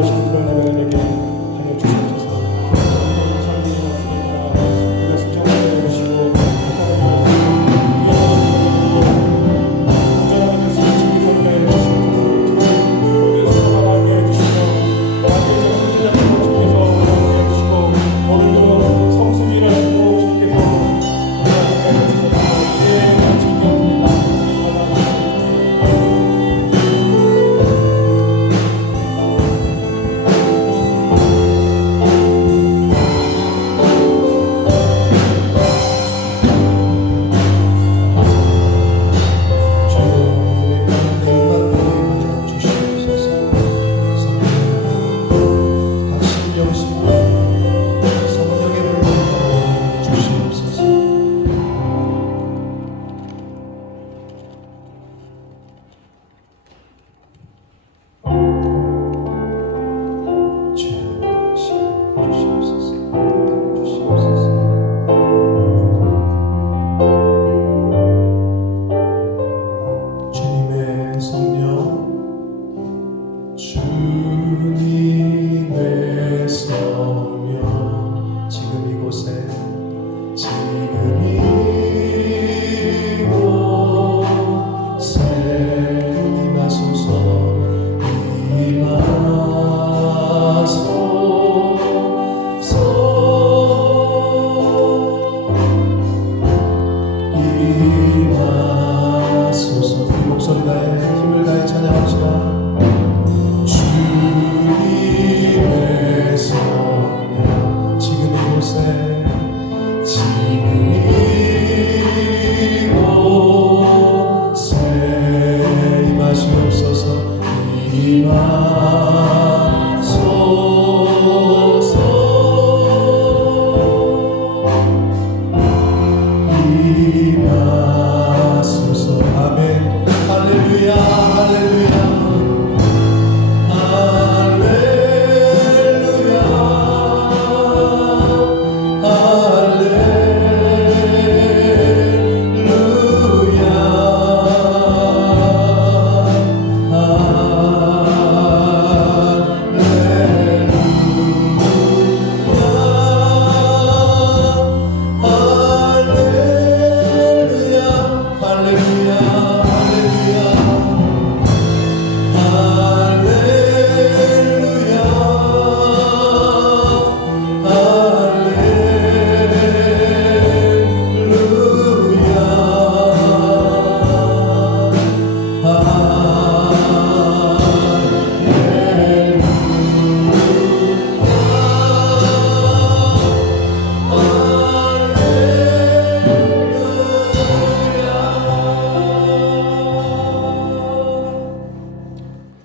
오신 그런 예배가 되게 하여 주시옵소서. 성령님 말씀이니까 우리가 순종하게 되시고 안전하게 될 수 있는 준비 선배해 주시옵소서. 모든 수고가 나게 해주시고 나에게서 흔들렸던 주께서 나게 해주시고 오늘도 성수기라시고 주께서 나게 해주셔서 이제 같이 기억합니다.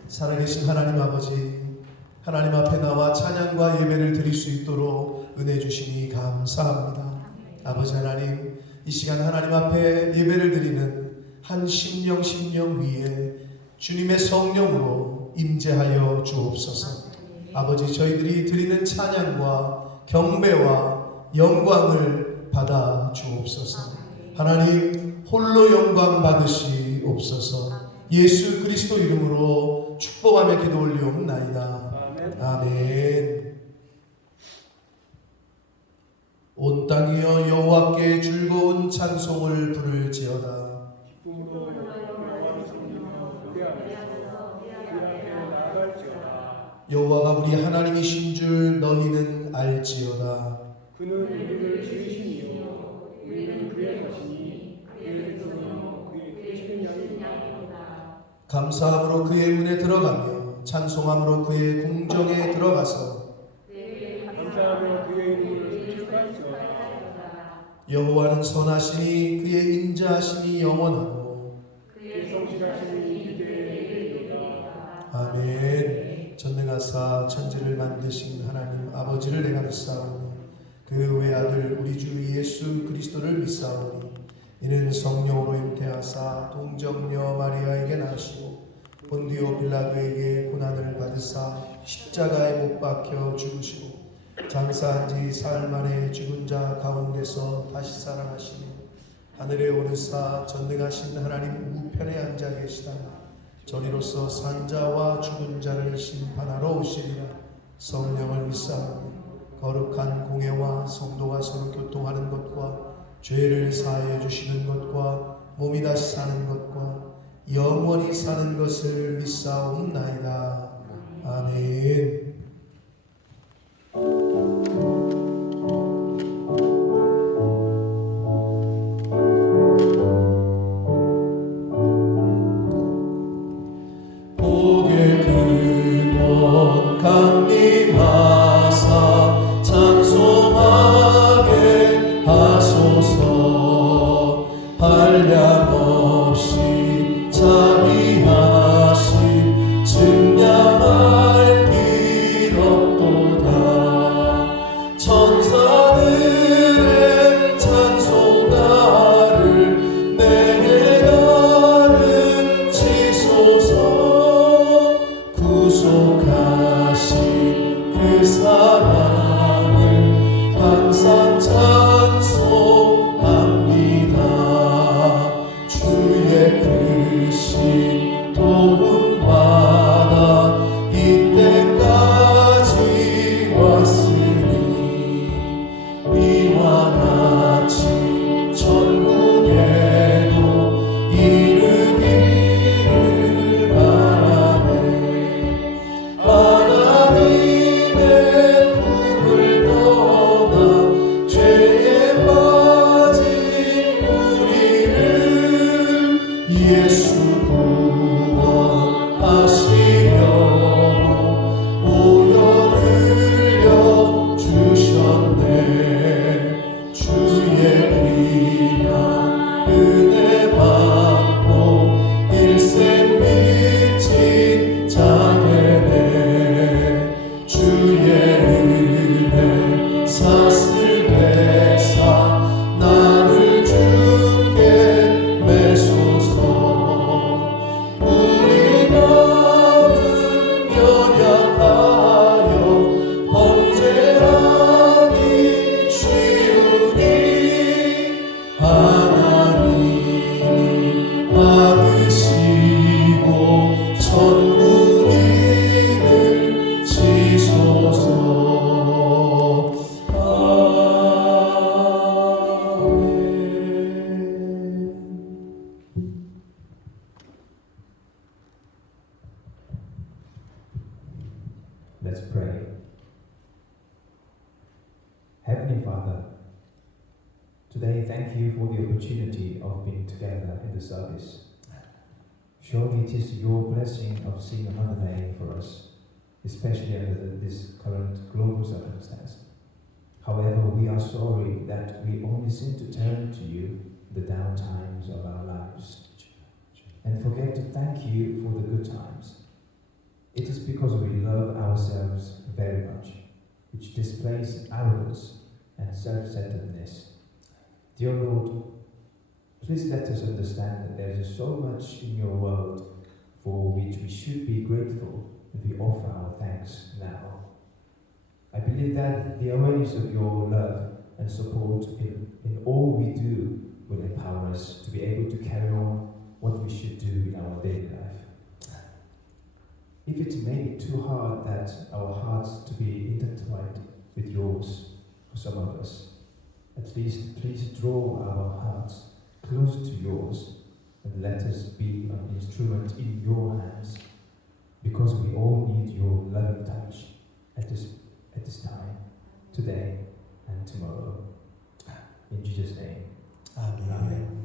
살아계신 하나님 아버지, 하나님 앞에 나와 찬양과 예배를 드릴 수 있도록 은혜 주시니 감사합니다. 아버지 하나님, 이 시간 하나님 앞에 예배를 드리는 한 심령 위에 주님의 성령으로 임재하여 주옵소서. 아버지, 저희들이 드리는 찬양과 경배와 영광을 받아 주옵소서. 하나님 홀로 영광 받으시옵소서. 예수 그리스도 이름으로 축복하며 기도 올리옵나이다. 아멘. 온 땅이여 여호와께 즐거운 찬송을 부를지어다. 여호와가 우리 하나님이신 줄 너희는 알지어다. 그는 우리를 지으시니요 우리는 그의 것이니 그의 백성이요 그의 기르시는 양이로다. 감사함으로 그의 문에 들어가며 찬송함으로 그의 궁정에 들어가서 감사하며 그의 이름을 축하할지어다. 여호와는 선하시니 그의 인자하심이 영원하고 그의 성실하심이 기대되리로다. 아멘. 전능하사 천지를 만드신 하나님 아버지를 내가 믿사오니 그 외아들 우리 주 예수 그리스도를 믿사오니 이는 성령으로 잉태하사 동정녀 마리아에게 나시고 본디오 빌라도에게 고난을 받으사 십자가에 못 박혀 죽으시고 장사한 지 사흘 만에 죽은 자 가운데서 다시 살아나시며 하늘에 오르사 전능하신 하나님 우편에 앉아 계시다. 저리로서 산 자와 죽은 자를 심판하러 오시리라. 성령을 믿사오니 거룩한 공예와 성도가 서로 교통하는 것과 죄를 사하여 주시는 것과 몸이 다시 사는 것과 영원히 사는 것을 믿사옵나이다. 아멘. 복의 근원 강림하사 찬송하게 하소서. 한량없이 자비하심 증량할 길 없도다. 천사들의 찬송가를 내게 가르치소서. 구속하신 그 사랑을 항상 찬송합니다. 주의 크신 도움받아 이때까지 왔으니 이와 같이 천국에도 이르기를 바라네. 하나님의 품을 떠나 죄에 빠진 우리를 예수 구원하시려고 오려 흘려 주셨네. 주의 귀한 은혜 받고 일생 미친 자되네. 주의 은혜 사슬 베사 나를 주께 매소서. 우리 마음 연약하여 범죄하기 쉬우니 하나님이 받으시고 천국 이를 지소서. Let's pray. Heavenly Father, today thank you for the opportunity of being together in the service. Surely it is your blessing of seeing another day for us, especially under this current global circumstance. However, we are sorry that we only seem to turn to you in the down times of our lives and forget to thank you for the good times. It is because we love ourselves very much, which displays arrogance and self-centeredness. Dear Lord, please let us understand that there is so much in your world for which we should be grateful, and we offer our thanks now. I believe that the awareness of your love and support in all we do will empower us to be able to carry on what we should do in our daily life. If it may be too hard that our hearts to be intertwined with yours for some of us, at least please draw our hearts close to yours and let us be an instrument in your hands, because we all need your loving touch at this time, today and tomorrow. In Jesus' name. 아멘.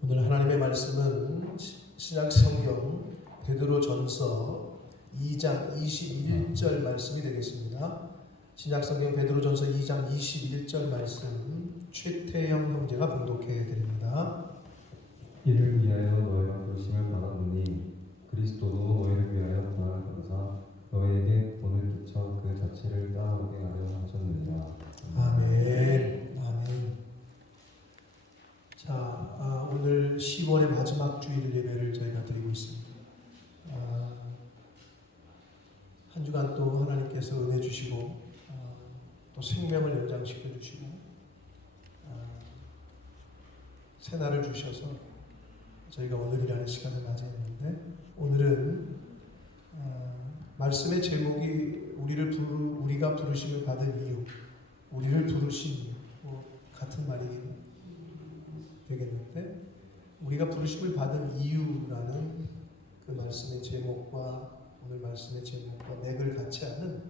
오늘 하나님의 말씀은 신약성경 베드로전서 2장 21절 말씀이 되겠습니다. 신약성경 베드로전서 2장 21절 말씀 최태영 형제가 봉독해 드립니다. 이를 위하여 너희가 부르심을 받았느니 그리스도도 너희를 위하여 고난을 받으사 너희에게 본을 끼쳐 그 자체를 따르게 하려 하셨느니라. 아멘. 아멘. 자, 오늘 10월의 마지막 주일 예배를 저희가 저희가 드리고 있습니다. 한 주간 또 하나님께서 은혜 주시고 또 생명을 연장시켜 주시고 새날을 주셔서 저희가 오늘이라는 시간을 맞이했는데, 오늘은 말씀의 제목이 우리가 부르심을 받은 이유, 우리를 부르신 이유, 같은 말이 되겠는데, 우리가 부르심을 받은 이유라는 그 말씀의 제목과 오늘 말씀의 제목과 맥을 같이 하는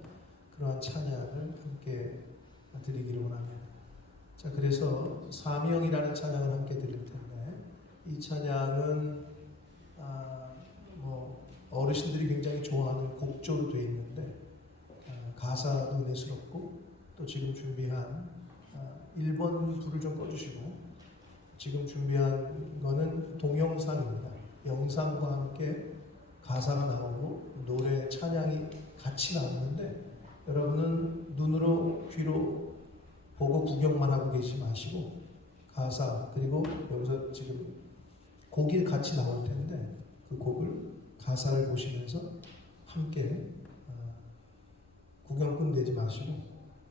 그러한 찬양을 함께 드리기를 원합니다. 자, 그래서 사명이라는 찬양을 함께 드릴 텐데, 이 찬양은 어르신들이 굉장히 좋아하는 곡조로 되어 있는데, 가사도 은혜스럽고, 또 지금 준비한 1번 불을 좀 꺼주시고, 지금 준비한 거는 동영상입니다. 영상과 함께 가사가 나오고 노래, 찬양이 같이 나오는데, 여러분은 눈으로 귀로 보고 구경만 하고 계시지 마시고, 가사, 그리고 여기서 지금 곡이 같이 나올 텐데 그 곡을, 가사를 보시면서 함께 구경꾼 되지 마시고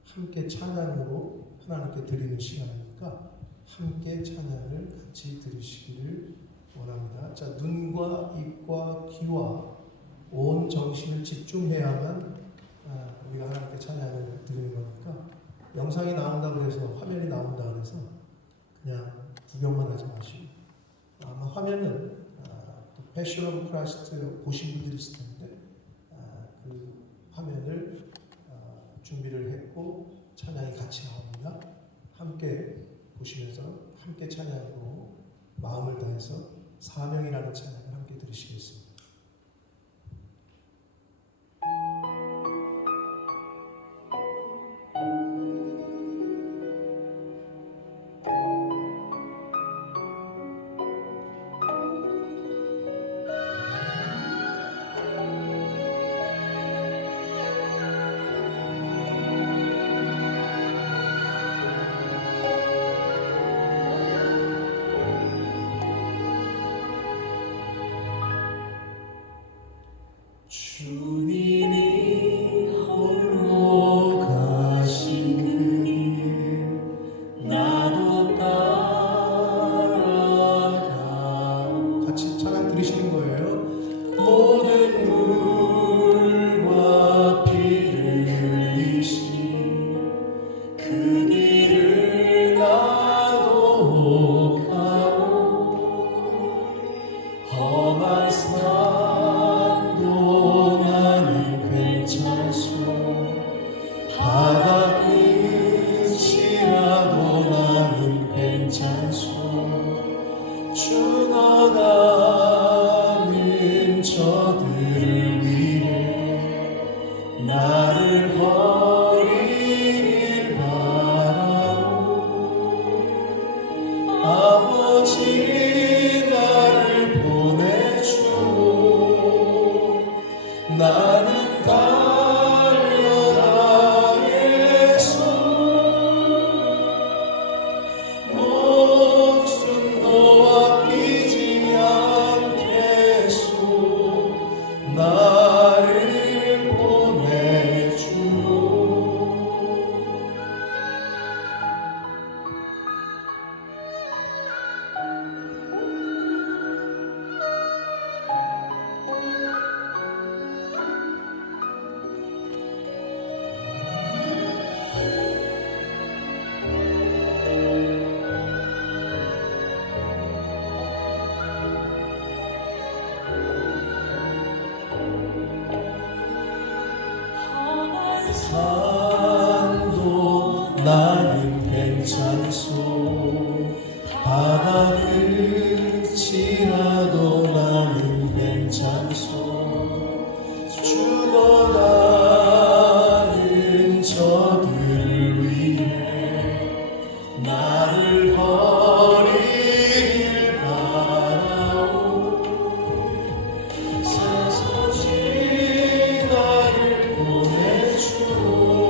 함께 찬양으로 하나님께 드리는 시간이니까 함께 찬양을 같이 들으시기를 원합니다. 자, 눈과 입과 귀와 온 정신을 집중해야만 우리가 하나님께 찬양을 드리는 거니까, 영상이 나온다고 해서, 화면이 나온다고 해서 그냥 구경만 하지 마시고, 아마 화면은 패션 오브 크라이스트 보신 분들이 있을 텐데 그 화면을 준비를 했고 찬양이 같이 나옵니다. 함께 보시면서 함께 찬양으로 마음을 다해서 사명이라는 찬양을 함께 들으시겠습니다. 주님이 홀로 가신 그 길 나도 따라가. 같이 찬양 들으시는 거예요. 모든 물과 피를 흘리신 그 길을 나도 가오. 험한 산도 나는 괜찮소. 바다 끝이라도 나는 괜찮소. 죽어가는 저들을 위해 나를 버리길 바라오. 아버지 나를 보내주오. 나는 달려가겠소. 목숨도 아끼지 않겠소. 나를 보내주오. 산도 나는 괜찮소. 바다 끝이라도 나는 괜찮소. 죽어가는 저들을 위해 나를 버리길 바라오. 세상이 나를 보내주오.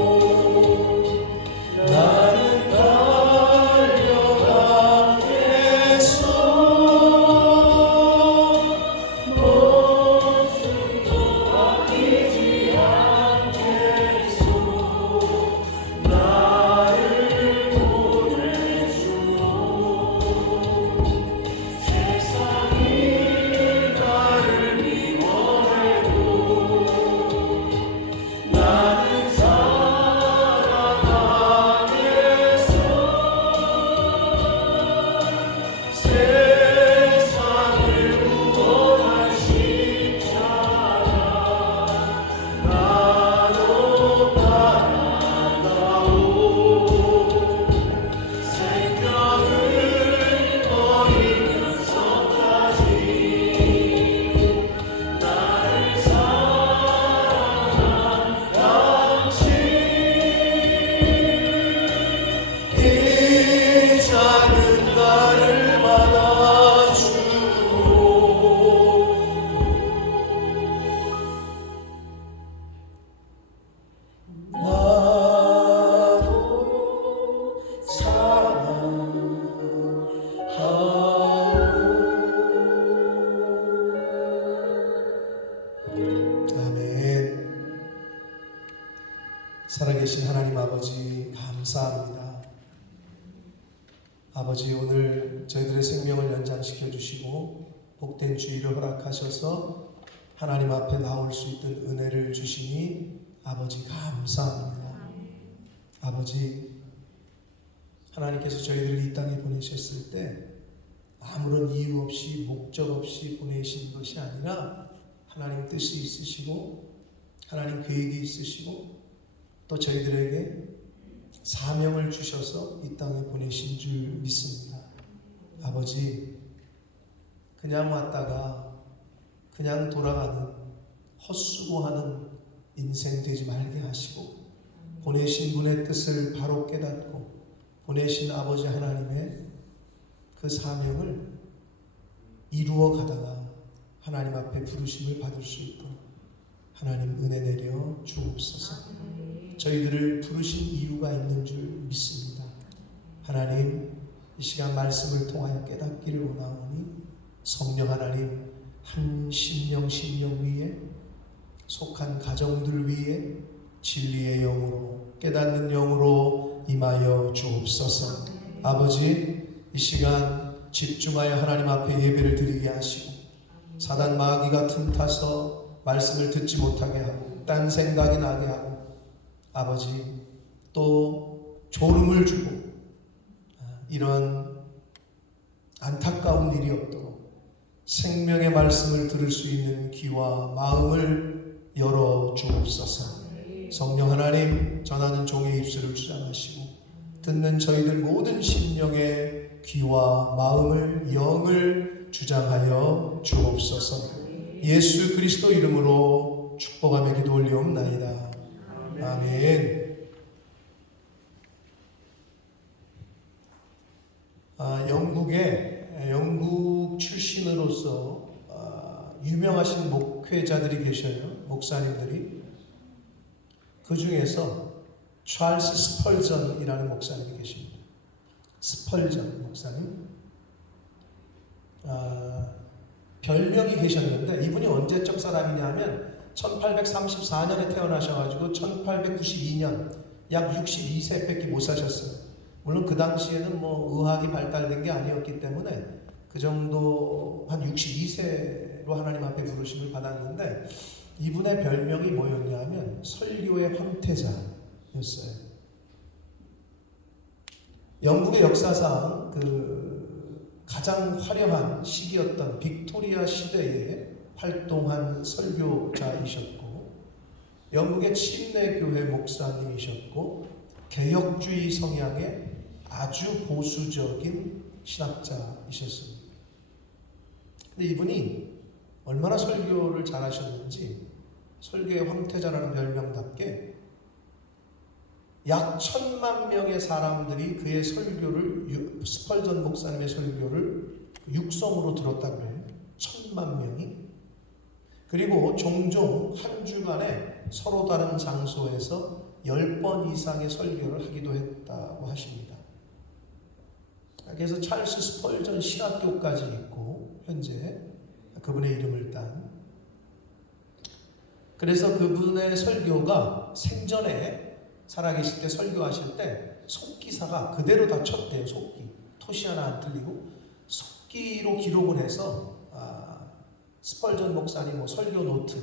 살아계신 하나님 아버지 감사합니다. 아버지 오늘 저희들의 생명을 연장시켜 주시고 복된 주일을 허락하셔서 하나님 앞에 나올 수 있던 은혜를 주시니 아버지 감사합니다. 아버지 하나님께서 저희들을 이 땅에 보내셨을 때 아무런 이유 없이 목적 없이 보내신 것이 아니라 하나님 뜻이 있으시고 하나님 계획이 있으시고 또 저희들에게 사명을 주셔서 이 땅에 보내신 줄 믿습니다. 아버지 그냥 왔다가 그냥 돌아가는 헛수고하는 인생 되지 말게 하시고 보내신 분의 뜻을 바로 깨닫고 보내신 아버지 하나님의 그 사명을 이루어 가다가 하나님 앞에 부르심을 받을 수 있도록 하나님 은혜 내려 주옵소서. 저희들을 부르신 이유가 있는 줄 믿습니다. 하나님 이 시간 말씀을 통하여 깨닫기를 원하오니 성령 하나님 한 심령 위에 속한 가정들 위에 진리의 영으로 깨닫는 영으로 임하여 주옵소서. 아버지 이 시간 집중하여 하나님 앞에 예배를 드리게 하시고 사단 마귀가 틈타서 말씀을 듣지 못하게 하고 딴 생각이 나게 하고 아버지 또 졸음을 주고 이런 안타까운 일이 없도록 생명의 말씀을 들을 수 있는 귀와 마음을 열어 주옵소서. 성령 하나님 전하는 종의 입술을 주장하시고 듣는 저희들 모든 심령의 귀와 마음을 영을 주장하여 주옵소서. 예수 그리스도 이름으로 축복하며 기도 올리옵나이다. 아멘. 영국 출신으로서 유명하신 목회자들이 계셔요. 목사님들이. 그 중에서 찰스 스펄전이라는 목사님이 계십니다. 스펄전 목사님. 별명이 계셨는데 이분이 언제적 사람이냐면 1834년에 태어나셔가지고 1892년 약 62세밖에 못 사셨어요. 물론 그 당시에는 뭐 의학이 발달된 게 아니었기 때문에 그 정도 한 62세로 하나님 앞에 부르심을 받았는데 이분의 별명이 뭐였냐면 설교의 황태자였어요. 영국의 역사상 가장 화려한 시기였던 빅토리아 시대에 활동한 설교자이셨고 영국의 침례교회 목사님이셨고 개혁주의 성향의 아주 보수적인 신학자이셨습니다. 근데 이분이 얼마나 설교를 잘하셨는지 설교의 황태자라는 별명답게 약 1000만 명의 사람들이 그의 설교를 스펄전 목사님의 설교를 육성으로 들었다고 해요. 1000만 명이. 그리고 종종 한 주간에 서로 다른 장소에서 10번 이상의 설교를 하기도 했다고 하십니다. 그래서 찰스 스펄전 신학교까지 있고 현재 그분의 이름을 딴. 그래서 그분의 설교가 생전에 살아계실 때 설교하실 때 속기사가 그대로 다 쳤대요. 속기. 토시 하나 안 틀리고 속기로 기록을 해서 스펄전 목사님 설교 노트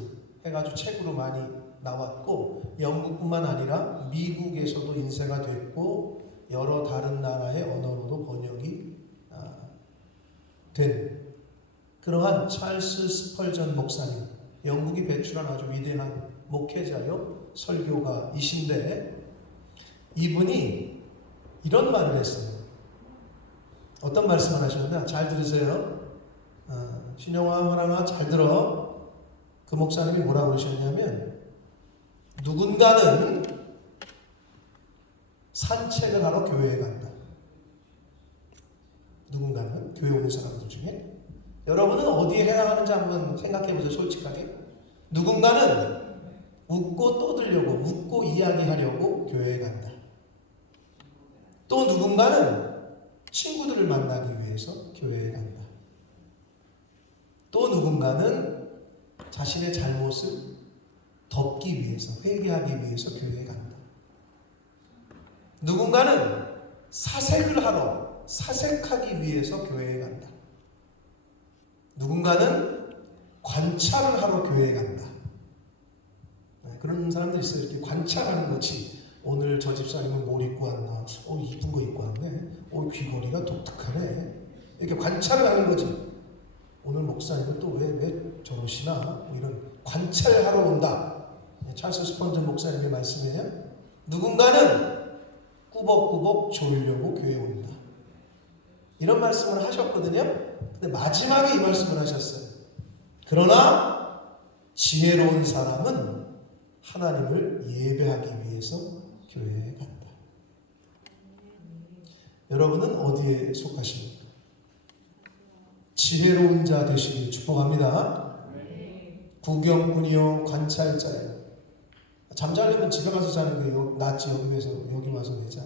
해가지고 책으로 많이 나왔고 영국뿐만 아니라 미국에서도 인쇄가 됐고 여러 다른 나라의 언어로도 번역이 된 그러한 찰스 스펄전 목사님, 영국이 배출한 아주 위대한 목회자요 설교가이신데 이분이 이런 말을 했어요. 어떤 말씀을 하셨나? 잘 들으세요. 신영아, 화랑아 잘 들어. 그 목사님이 뭐라고 그러셨냐면 누군가는 산책을 하러 교회에 간다. 누군가는 교회 오는 사람들 중에 여러분은 어디에 해당하는지 한번 생각해보세요. 솔직하게. 누군가는 웃고 떠들려고 웃고 이야기하려고 교회에 간다. 또 누군가는 친구들을 만나기 위해서 교회에 간다. 또 누군가는 자신의 잘못을 덮기 위해서 회개하기 위해서 교회에 간다. 누군가는 사색을 하러, 사색하기 위해서 교회에 간다. 누군가는 관찰을 하러 교회에 간다. 그런 사람들 있어요. 이렇게 관찰하는 거지. 오늘 저 집사님은 뭘 입고 왔나? 이쁜 거 입고 왔네. 귀걸이가 독특하네. 이렇게 관찰을 하는 거지. 오늘 목사님은 또 왜 저러시나? 뭐 이런 관찰하러 온다. 찰스 스펀전 목사님의 말씀이에요. 누군가는 꾸벅꾸벅 졸려고 교회에 온다. 이런 말씀을 하셨거든요. 근데 마지막에 이 말씀을 하셨어요. 그러나 지혜로운 사람은 하나님을 예배하기 위해서 교회에 간다. 여러분은 어디에 속하십니까? 지혜로운 자 되시길 축복합니다. 구경꾼이요 관찰자요. 잠자려면 집에 가서 자는 게 낫지 여기 와서 왜 자?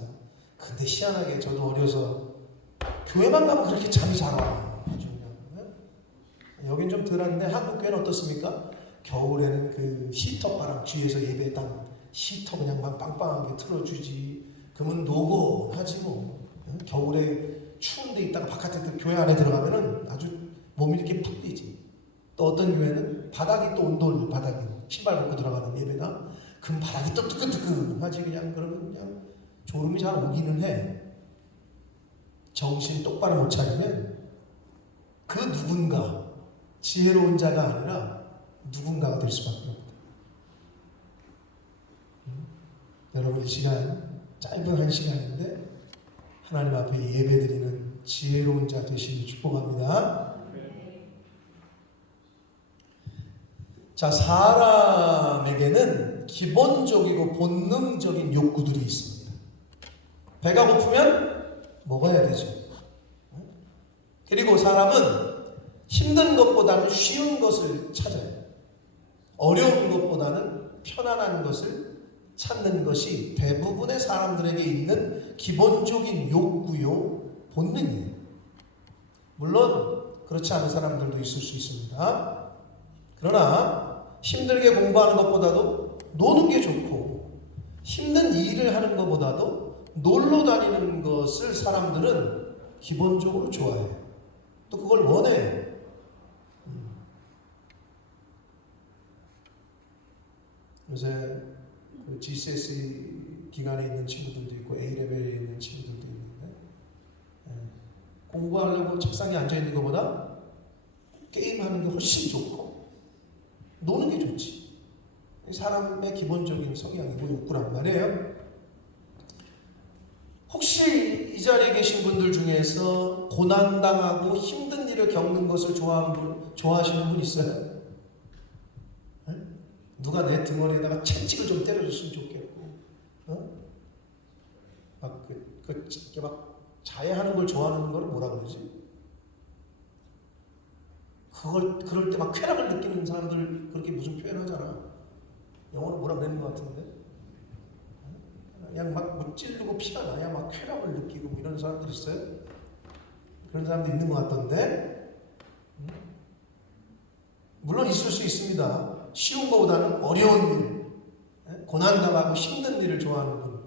근데 희한하게 저도 어려서 교회만 가면 그렇게 잠이 잘 와. 여긴 좀 덜한데 한국 교회는 어떻습니까? 겨울에는 그 히터 바람 뒤에서 예배 딱 히터 그냥 막 빵빵하게 틀어주지. 그러면 노곤하지 뭐. 겨울에 추운데 있다가 바깥에 교회 안에 들어가면은 아주 몸이 이렇게 푹 뛰지. 또 어떤 교회는 바닥이 또 온돌 바닥이 신발 벗고 들어가는 예배나 그럼 바닥이 또 뜨끈뜨끈하지. 그냥 그러면 그냥 졸음이 잘 오기는 해. 정신 똑바로 못 차리면 그 누군가 지혜로운 자가 아니라 누군가가 될 수밖에 없다. 여러분 이 시간 짧은 한 시간인데 하나님 앞에 예배드리는 지혜로운 자 되시길 축복합니다. 자, 사람에게는 기본적이고 본능적인 욕구들이 있습니다. 배가 고프면 먹어야 되죠. 그리고 사람은 힘든 것보다는 쉬운 것을 찾아요. 어려운 것보다는 편안한 것을 찾는 것이 대부분의 사람들에게 있는 기본적인 욕구요, 본능이에요. 물론 그렇지 않은 사람들도 있을 수 있습니다. 그러나 힘들게 공부하는 것보다도 노는 게 좋고 힘든 일을 하는 것보다도 놀러 다니는 것을 사람들은 기본적으로 좋아해요. 또 그걸 원해요. 요새 그 GCSE 기간에 있는 친구들도 있고 A레벨에 있는 친구들도 있는데 공부하려고 책상에 앉아있는 것보다 게임하는 게 훨씬 좋고 노는 게 좋지. 사람의 기본적인 성향이고 욕구란 말이에요. 혹시 이 자리에 계신 분들 중에서 고난당하고 힘든 일을 겪는 것을 좋아하시는 분 있어요? 누가 내 등어리에다가 채찍을 좀 때려줬으면 좋겠고, 막 자해하는 걸 좋아하는 걸 뭐라 그러지? 그럴 때 막 쾌락을 느끼는 사람들 그렇게 무슨 표현하잖아. 영어로 뭐라 그랬는 것 같은데, 그냥 막 찔르고 피가 나야 막 쾌락을 느끼고 뭐 이런 사람들 있어요? 그런 사람도 있는 것 같던데, 물론 있을 수 있습니다. 쉬운 것보다는 어려운 일, 고난당하고 힘든 일을 좋아하는 분.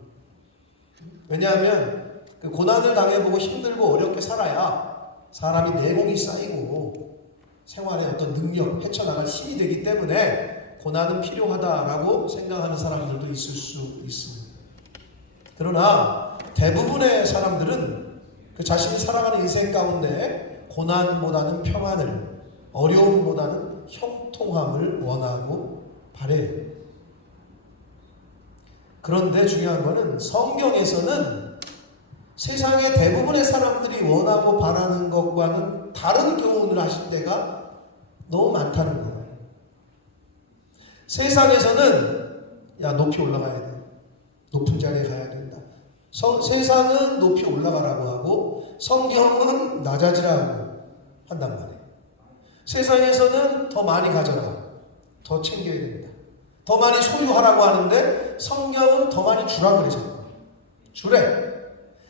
왜냐하면 그 고난을 당해보고 힘들고 어렵게 살아야 사람이 내공이 쌓이고 생활에 어떤 능력, 헤쳐나갈 힘이 되기 때문에 고난은 필요하다라고 생각하는 사람들도 있을 수 있습니다. 그러나 대부분의 사람들은 그 자신이 살아가는 인생 가운데 고난보다는 평안을, 어려움보다는 형통함을 원하고 바래요. 그런데 중요한 것은 성경에서는 세상의 대부분의 사람들이 원하고 바라는 것과는 다른 교훈을 하실 때가 너무 많다는 거예요. 세상에서는 야 높이 올라가야 돼. 높은 자리에 가야 된다. 세상은 높이 올라가라고 하고 성경은 낮아지라고 한단 말이에요. 세상에서는 더 많이 가져라. 더 챙겨야 된다. 더 많이 소유하라고 하는데 성경은 더 많이 주라 그러잖아요. 주래.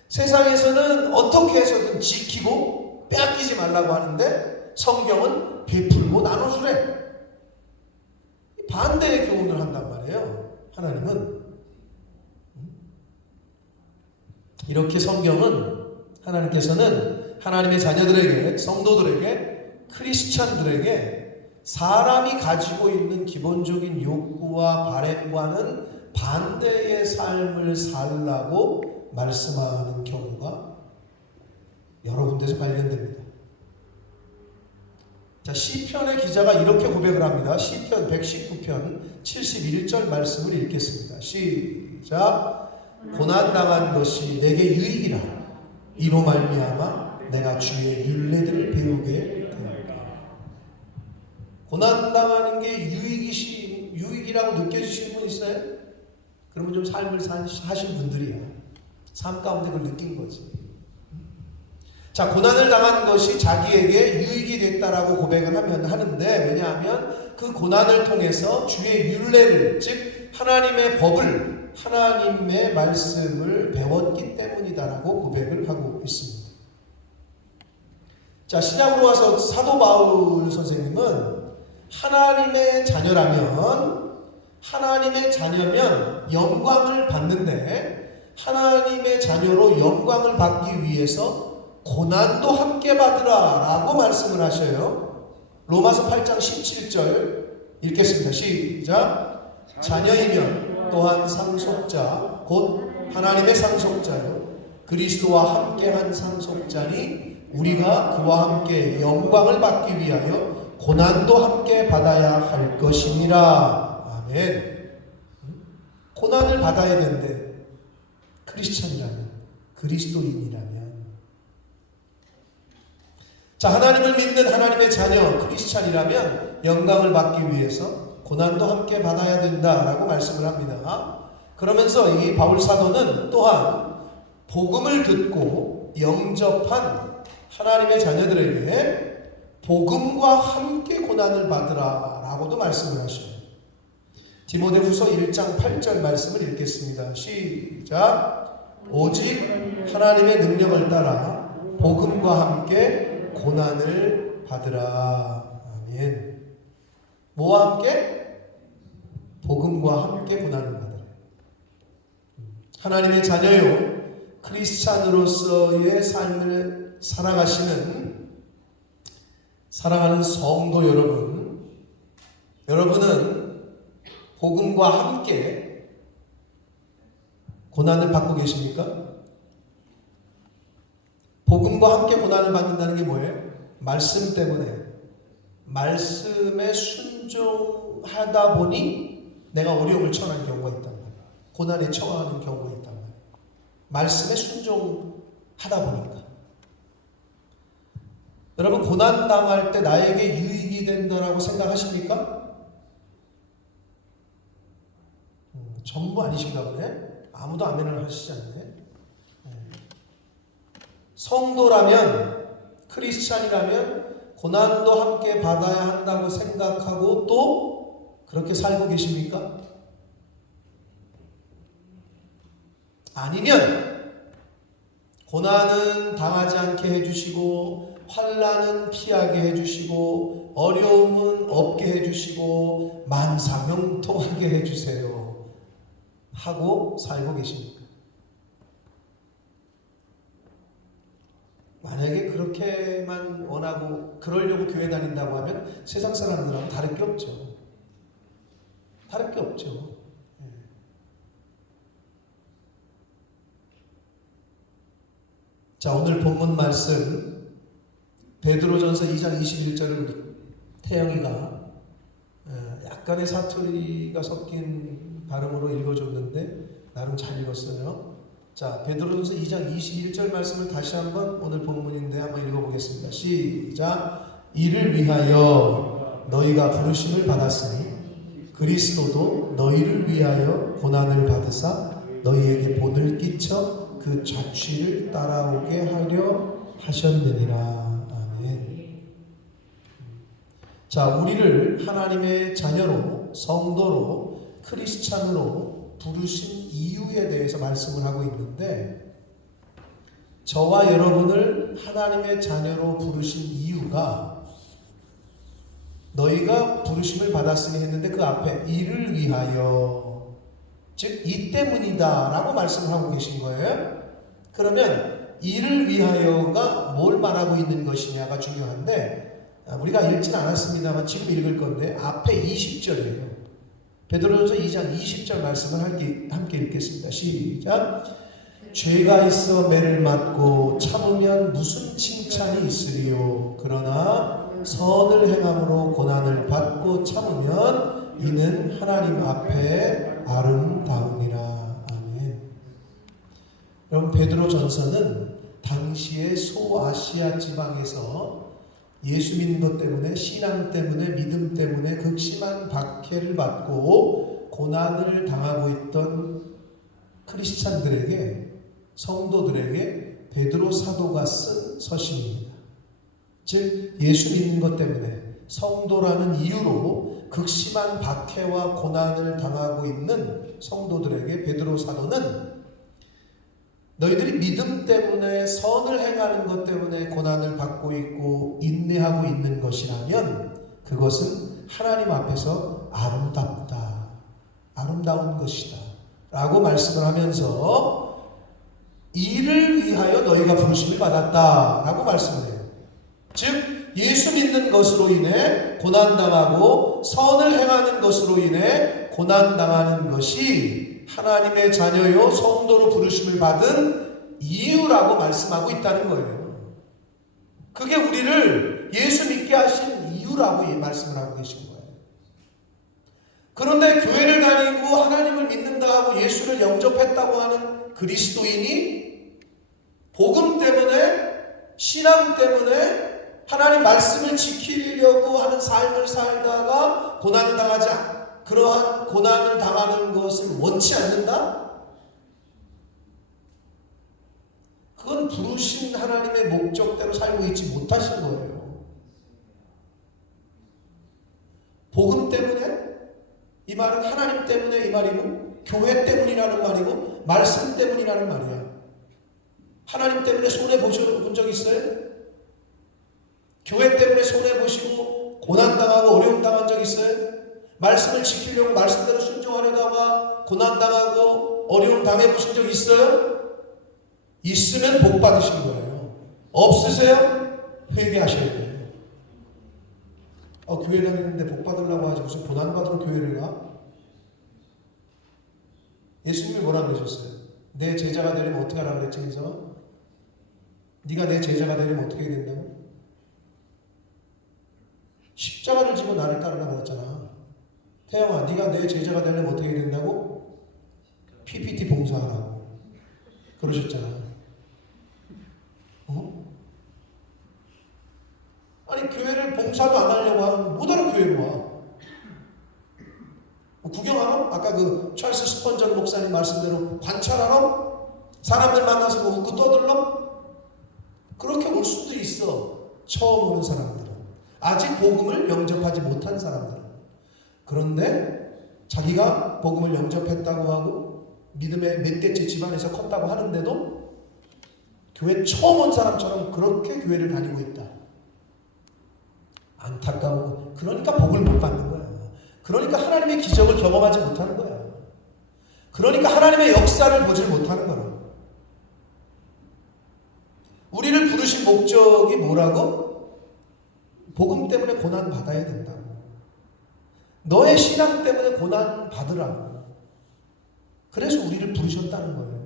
세상에서는 어떻게 해서든 지키고 빼앗기지 말라고 하는데 성경은 베풀고 나눠주래. 반대의 교훈을 한단 말이에요. 하나님은 이렇게 성경은 하나님께서는 하나님의 자녀들에게, 성도들에게, 크리스찬들에게 사람이 가지고 있는 기본적인 욕구와 바램과는 반대의 삶을 살라고 말씀하는 경우가 여러 군데서 발견됩니다. 자, 시편의 기자가 이렇게 고백을 합니다. 시편 119편 71절 말씀을 읽겠습니다. 시작. 고난당한 것이 내게 유익이라. 이로 말미암아 내가 주의 율례들을 배우게 되었다. 고난당하는 게 유익이라고 느껴지시는 분 있어요? 그러면 좀 삶을 사신 분들이야. 삶 가운데 그걸 느낀 거지. 자, 고난을 당한 것이 자기에게 유익이 됐다라고 고백을 하는데, 왜냐하면 그 고난을 통해서 주의 율례를, 즉 하나님의 법을, 하나님의 말씀을 배웠기 때문이다라고 고백을 하고 있습니다. 자, 신약으로 와서 사도 바울 선생님은 하나님의 자녀면 영광을 받는데, 하나님의 자녀로 영광을 받기 위해서 고난도 함께 받으라 라고 말씀을 하셔요. 로마서 8장 17절 읽겠습니다. 시작. 자녀이면 또한 상속자 곧 하나님의 상속자요 그리스도와 함께한 상속자니 우리가 그와 함께 영광을 받기 위하여 고난도 함께 받아야 할 것이니라. 아멘. 고난을 받아야 되는데 크리스찬이라면, 그리스도인이라면, 자, 하나님을 믿는 하나님의 자녀 크리스찬이라면 영광을 받기 위해서 고난도 함께 받아야 된다라고 말씀을 합니다. 그러면서 이 바울 사도는 또한 복음을 듣고 영접한 하나님의 자녀들에게 복음과 함께 고난을 받으라라고도 말씀을 하셔요. 디모데후서 1장 8절 말씀을 읽겠습니다. 시작. 오직 하나님의 능력을 따라 복음과 함께 고난을 받으라. 아멘. 뭐와 함께? 복음과 함께 고난을 받으라. 하나님의 자녀요 크리스찬으로서의 삶을 살아가시는 사랑하는 성도 여러분은 복음과 함께 고난을 받고 계십니까? 복음과 함께 고난을 받는다는 게 뭐예요? 말씀 때문에, 말씀에 순종하다 보니 내가 어려움을 처하는 경우가 있단 말이에요. 고난에 처하는 경우가 있단 말이에요. 말씀에 순종하다 보니까. 여러분, 고난 당할 때 나에게 유익이 된다라고 생각하십니까? 전부 아니신가 보네. 아무도 아멘을 하시지 않네. 성도라면, 크리스찬이라면 고난도 함께 받아야 한다고 생각하고 또 그렇게 살고 계십니까? 아니면 고난은 당하지 않게 해주시고 환난은 피하게 해주시고 어려움은 없게 해주시고 만사형통하게 해주세요 하고 살고 계십니까? 만약에 그렇게만 원하고 그러려고 교회 다닌다고 하면 세상 사람들하고 다를 게 없죠. 다를 게 없죠. 자, 오늘 본문 말씀 베드로전서 2장 21절을 우리 태영이가 약간의 사투리가 섞인 발음으로 읽어줬는데 나름 잘 읽었어요. 자, 베드로전서 2장 21절 말씀을 다시 한번 오늘 본문인데 한번 읽어보겠습니다. 시작. 이를 위하여 너희가 부르심을 받았으니 그리스도도 너희를 위하여 고난을 받으사 너희에게 본을 끼쳐 그 자취를 따라오게 하려 하셨느니라. 아멘. 자, 우리를 하나님의 자녀로, 성도로, 크리스찬으로 부르신 이유에 대해서 말씀을 하고 있는데, 저와 여러분을 하나님의 자녀로 부르신 이유가 너희가 부르심을 받았으니 했는데 그 앞에 이를 위하여, 즉 이 때문이다 라고 말씀을 하고 계신 거예요. 그러면 이를 위하여가 뭘 말하고 있는 것이냐가 중요한데 우리가 읽진 않았습니다만 지금 읽을 건데 앞에 20절이에요. 베드로전서 2장 20절 말씀을 함께 읽겠습니다. 시작. 죄가 있어 매를 맞고 참으면 무슨 칭찬이 있으리요. 그러나 선을 행함으로 고난을 받고 참으면 이는 하나님 앞에 아름다우니라. 아멘. 여러분, 베드로전서는 당시의 소아시아 지방에서 예수 믿는 것 때문에, 신앙 때문에, 믿음 때문에 극심한 박해를 받고 고난을 당하고 있던 크리스찬들에게, 성도들에게 베드로 사도가 쓴 서신입니다. 즉 예수 믿는 것 때문에, 성도라는 이유로 극심한 박해와 고난을 당하고 있는 성도들에게 베드로 사도는 너희들이 믿음 때문에, 선을 행하는 것 때문에 고난을 받고 있고 인내하고 있는 것이라면 그것은 하나님 앞에서 아름답다, 아름다운 것이다 라고 말씀을 하면서 이를 위하여 너희가 부르심을 받았다 라고 말씀을 해요. 즉 예수 믿는 것으로 인해 고난당하고 선을 행하는 것으로 인해 고난당하는 것이 하나님의 자녀요 성도로 부르심을 받은 이유라고 말씀하고 있다는 거예요. 그게 우리를 예수 믿게 하신 이유라고 말씀을 하고 계신 거예요. 그런데 교회를 다니고 하나님을 믿는다 하고 예수를 영접했다고 하는 그리스도인이 복음 때문에, 신앙 때문에 하나님 말씀을 지키려고 하는 삶을 살다가 고난을 당하지 않고 그러한 고난을 당하는 것을 원치 않는다? 그건 부르신 하나님의 목적대로 살고 있지 못하신 거예요. 복음 때문에? 이 말은 하나님 때문에 이 말이고, 교회 때문이라는 말이고, 말씀 때문이라는 말이야. 하나님 때문에 손해보신 적 있어요? 교회 때문에 손해보시고 고난당하고 어려움당한 적 있어요? 말씀을 지키려고 말씀대로 순종하려다가 고난당하고 어려움 당해보신 적 있어요? 있으면 복 받으신 거예요. 없으세요? 회개하셔야 돼요. 교회 다니는데 복 받으려고 하지 무슨 고난 받으러 교회를 가? 예수님이 뭐라 그러셨어요? 내 제자가 되려면 어떻게 하라 그랬지? 인성아? 네가 내 제자가 되려면 어떻게 해야 된다고? 십자가를 지고 나를 따르라 그랬잖아. 태영아, 네가 내 제자가 되려면 어떻게 해야 된다고? PPT 봉사하라고 그러셨잖아. 아니 교회를 봉사도 안 하려고 하면 뭐하러 교회로 와? 구경하러? 아까 그 찰스 스펀전 목사님 말씀대로 관찰하러? 사람들 만나서 뭐 웃고 떠들러? 그렇게 올 수도 있어. 처음 오는 사람들은, 아직 복음을 영접하지 못한 사람들은. 그런데 자기가 복음을 영접했다고 하고 믿음의 몇 대째 집안에서 컸다고 하는데도 교회 처음 온 사람처럼 그렇게 교회를 다니고 있다. 안타까워. 그러니까 복을 못 받는 거야. 그러니까 하나님의 기적을 경험하지 못하는 거야. 그러니까 하나님의 역사를 보지 못하는 거라. 우리를 부르신 목적이 뭐라고? 복음 때문에 고난 받아야 된다고. 너의 신앙 때문에 고난 받으라고. 그래서 우리를 부르셨다는 거예요.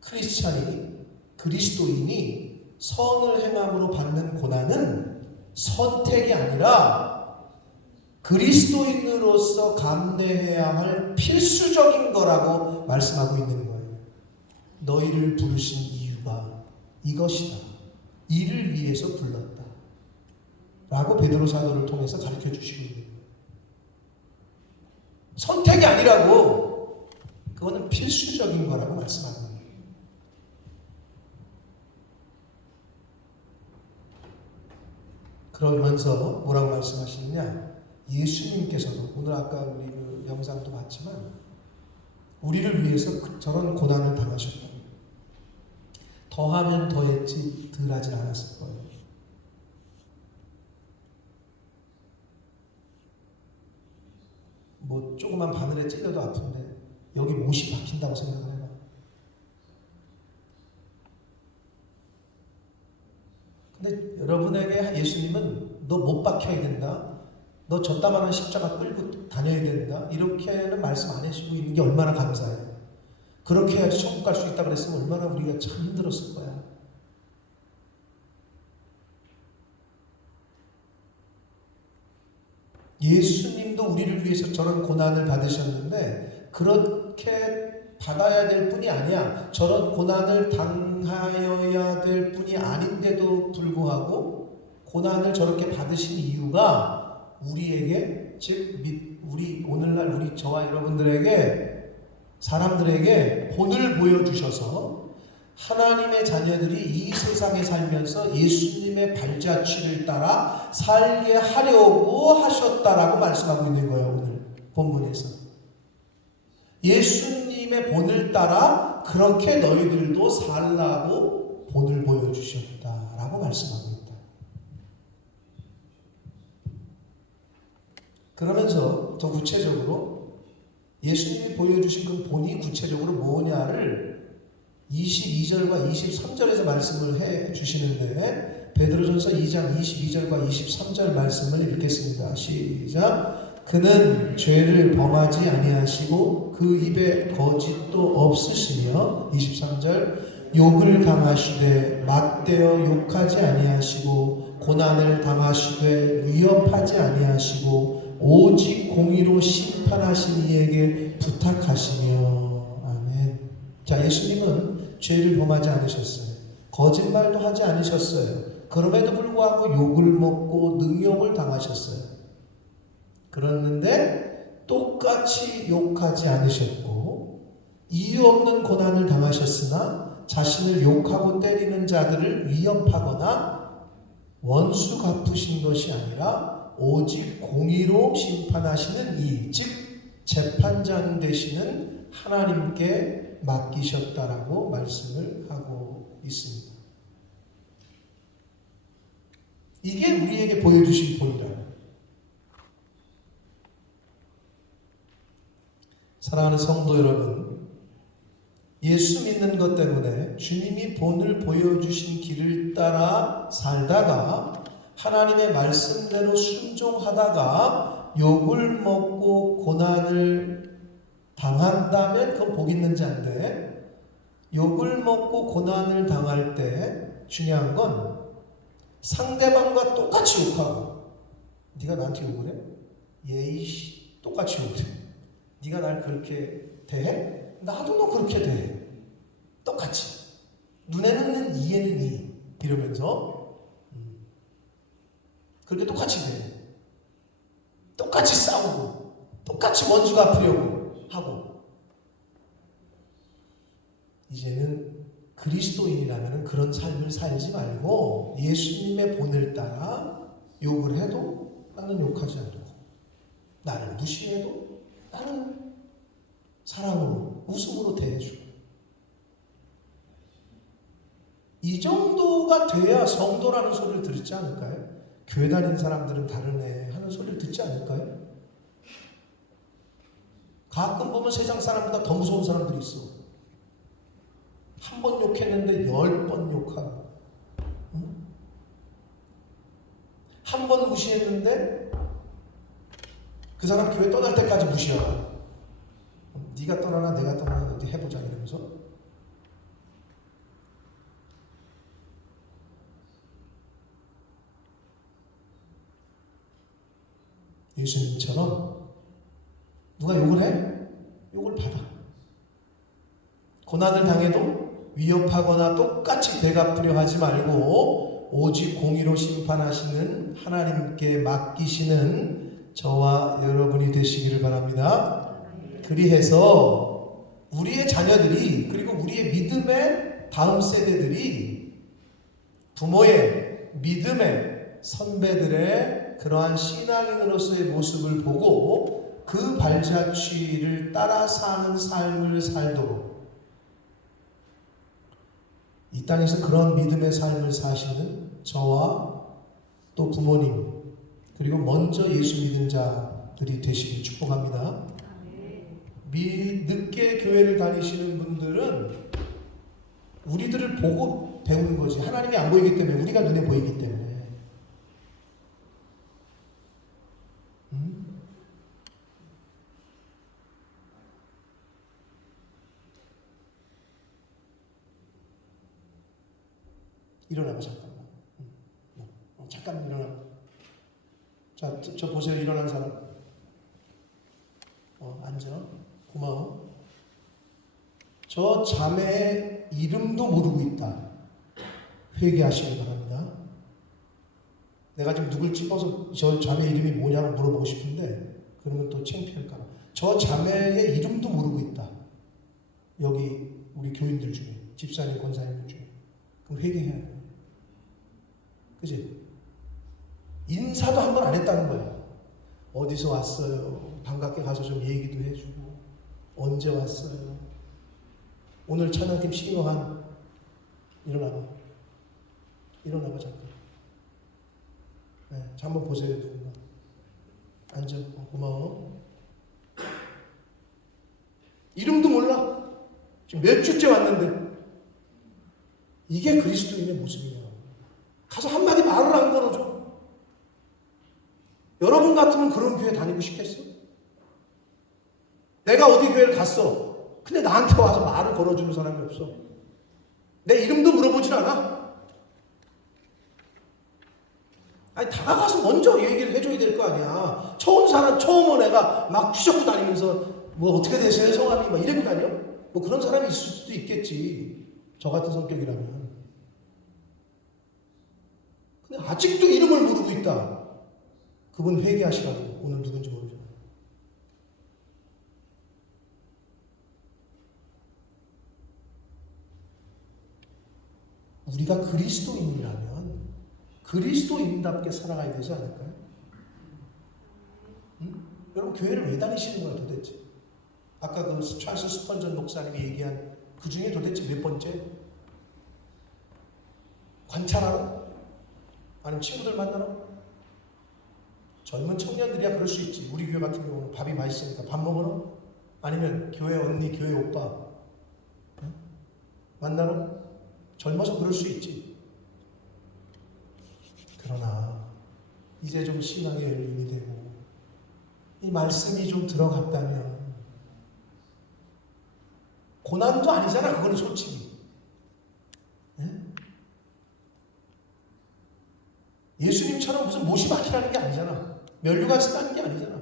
크리스찬이, 그리스도인이 선을 행함으로 받는 고난은 선택이 아니라 그리스도인으로서 감내해야 할 필수적인 거라고 말씀하고 있는 거예요. 너희를 부르신 이유가 이것이다. 이를 위해서 불렀다. 라고 베드로 사도를 통해서 가르쳐 주시고 있는 거예요. 선택이 아니라고, 그거는 필수적인 거라고 말씀하는 거예요. 그러면서 뭐라고 말씀하시느냐? 예수님께서도 오늘 아까 우리 그 영상도 봤지만 우리를 위해서 저런 고난을 당하셨다. 더하면 더했지 덜하진 않았을 거예요. 뭐 조그만 바늘에 찔려도 아픈데 여기 못이 박힌다고 생각을 해봐. 근데 여러분에게 예수님은 너 못 박혀야 된다, 너 저따만한 십자가 끌고 다녀야 된다, 이렇게는 말씀 안 해주고 있는 게 얼마나 감사해요. 그렇게 해야지 천국 갈 수 있다 그랬으면 얼마나 우리가 참 힘들었을 거야. 예수님도 우리를 위해서 저런 고난을 받으셨는데 그렇게 받아야 될 뿐이 아니야. 저런 고난을 당하여야 될 뿐이 아닌데도 불구하고 고난을 저렇게 받으신 이유가 우리에게, 즉 우리 오늘날 우리 저와 여러분들에게, 사람들에게 본을 보여주셔서 하나님의 자녀들이 이 세상에 살면서 예수님의 발자취를 따라 살게 하려고 하셨다라고 말씀하고 있는 거예요. 오늘 본문에서 예수님의 본을 따라 그렇게 너희들도 살라고 본을 보여주셨다라고 말씀하고 있다. 그러면서 더 구체적으로 예수님이 보여주신 그 본이 구체적으로 뭐냐를 22절과 23절에서 말씀을 해 주시는데, 베드로전서 2장 22절과 23절 말씀을 읽겠습니다. 시작. 그는 죄를 범하지 아니하시고 그 입에 거짓도 없으시며, 23절, 욕을 당하시되 맞대어 욕하지 아니하시고 고난을 당하시되 위협하지 아니하시고 오직 공의로 심판하신 이에게 부탁하시며. 아멘. 자, 예수님은 죄를 범하지 않으셨어요. 거짓말도 하지 않으셨어요. 그럼에도 불구하고 욕을 먹고 능욕을 당하셨어요. 그랬는데 똑같이 욕하지 않으셨고 이유 없는 고난을 당하셨으나 자신을 욕하고 때리는 자들을 위협하거나 원수 갚으신 것이 아니라 오직 공의로 심판하시는 이, 즉 재판장 되시는 하나님께 맡기셨다라고 말씀을 하고 있습니다. 이게 우리에게 보여주신 본이라. 사랑하는 성도 여러분, 예수 믿는 것 때문에 주님이 본을 보여주신 길을 따라 살다가 하나님의 말씀대로 순종하다가 욕을 먹고 고난을 당한다면 그건 복 있는 자인데, 욕을 먹고 고난을 당할 때 중요한 건 상대방과 똑같이 욕하고, 네가 나한테 욕을 해? 예이씨, 똑같이 욕을 해. 네가 날 그렇게 대해? 나도 너 그렇게 대해. 똑같이. 눈에는 눈, 이에는 이. 이러면서 그렇게 똑같이 대해. 똑같이 싸우고 똑같이 원수 갚으려고 하고. 이제는 그리스도인이라면 그런 삶을 살지 말고 예수님의 본을 따라 욕을 해도 나는 욕하지 않고, 나를 무시해도 나는 사랑으로, 웃음으로 대해주고, 이 정도가 돼야 성도라는 소리를 듣지 않을까요? 교회 다니는 사람들은 다르네 하는 소리를 듣지 않을까요? 가끔 보면 세상 사람보다 더 무서운 사람들이 있어. 한 번 욕했는데 10번 욕하고, 한 번 무시했는데 그 사람 교회 떠날 때까지 무시하고, 네가 떠나나 내가 떠나나 어디 해보자 이러면서. 예수님처럼 누가 욕을 해? 욕을 받아. 고난을 당해도 위협하거나 똑같이 되갚으려 하지 말고 오직 공의로 심판하시는 하나님께 맡기시는 저와 여러분이 되시기를 바랍니다. 그리해서 우리의 자녀들이, 그리고 우리의 믿음의 다음 세대들이 부모의, 믿음의 선배들의 그러한 신앙인으로서의 모습을 보고 그 발자취를 따라 사는 삶을 살도록, 이 땅에서 그런 믿음의 삶을 사시는 저와 또 부모님, 그리고 먼저 예수 믿은 자 자들이 되시길 축복합니다. 늦게 교회를 다니시는 분들은 우리들을 보고 배우는 거지. 하나님이 안 보이기 때문에, 우리가 눈에 보이기 때문에. 일어나봐 잠깐만. 잠깐 일어나. 자, 저 보세요. 일어난 사람. 앉아. 고마워. 저 자매의 이름도 모르고 있다. 회개하시기 바랍니다. 내가 지금 누굴 찝어서 저 자매 이름이 뭐냐고 물어보고 싶은데 그러면 또 창피할까 봐. 저 자매의 이름도 모르고 있다. 여기 우리 교인들 중에, 집사님, 권사님들 중에. 그럼 회개해야 돼. 그치? 인사도 한 번 안 했다는 거야. 어디서 왔어요? 반갑게 가서 좀 얘기도 해주고, 언제 왔어요? 오늘 찬양팀 신호한. 일어나봐. 일어나봐 잠깐. 네, 자 한번 보세요. 누군가. 앉아. 고마워. 이름도 몰라. 지금 몇 주째 왔는데. 이게 그리스도인의 모습이야. 가서 한마디 말을 안 걸어줘. 여러분 같으면 그런 교회 다니고 싶겠어? 내가 어디 교회를 갔어. 근데 나한테 와서 말을 걸어주는 사람이 없어. 내 이름도 물어보질 않아. 아니, 다가가서 먼저 얘기를 해줘야 될 거 아니야. 처음 온 애가 막 휘젓고 다니면서 뭐 어떻게 되세요? 성함이 막 이러고 다녀? 뭐 그런 사람이 있을 수도 있겠지. 저 같은 성격이라면. 근데 아직도 이름을 모르고 있다. 그분 회개하시라고. 오늘 누군지 모르죠. 우리가 그리스도인이라면 그리스도인답게 살아가야 되지 않을까요? 응? 여러분 교회를 왜 다니시는 거야 도대체? 아까 그 찰스 스펀전 목사님이 얘기한 그 중에 도대체 몇 번째? 관찰하러? 아니면 친구들 만나러? 젊은 청년들이야 그럴 수 있지. 우리 교회 같은 경우는 밥이 맛있으니까 밥 먹으러? 아니면 교회 언니, 교회 오빠 응? 만나러? 젊어서 그럴 수 있지. 그러나 이제 좀 신앙의 연륜이 되고 이 말씀이 좀 들어갔다면 고난도 아니잖아. 그거는 솔직히. 예수님처럼 무슨 못이 박히라는 게 아니잖아. 면류관 쓰다는 게 아니잖아.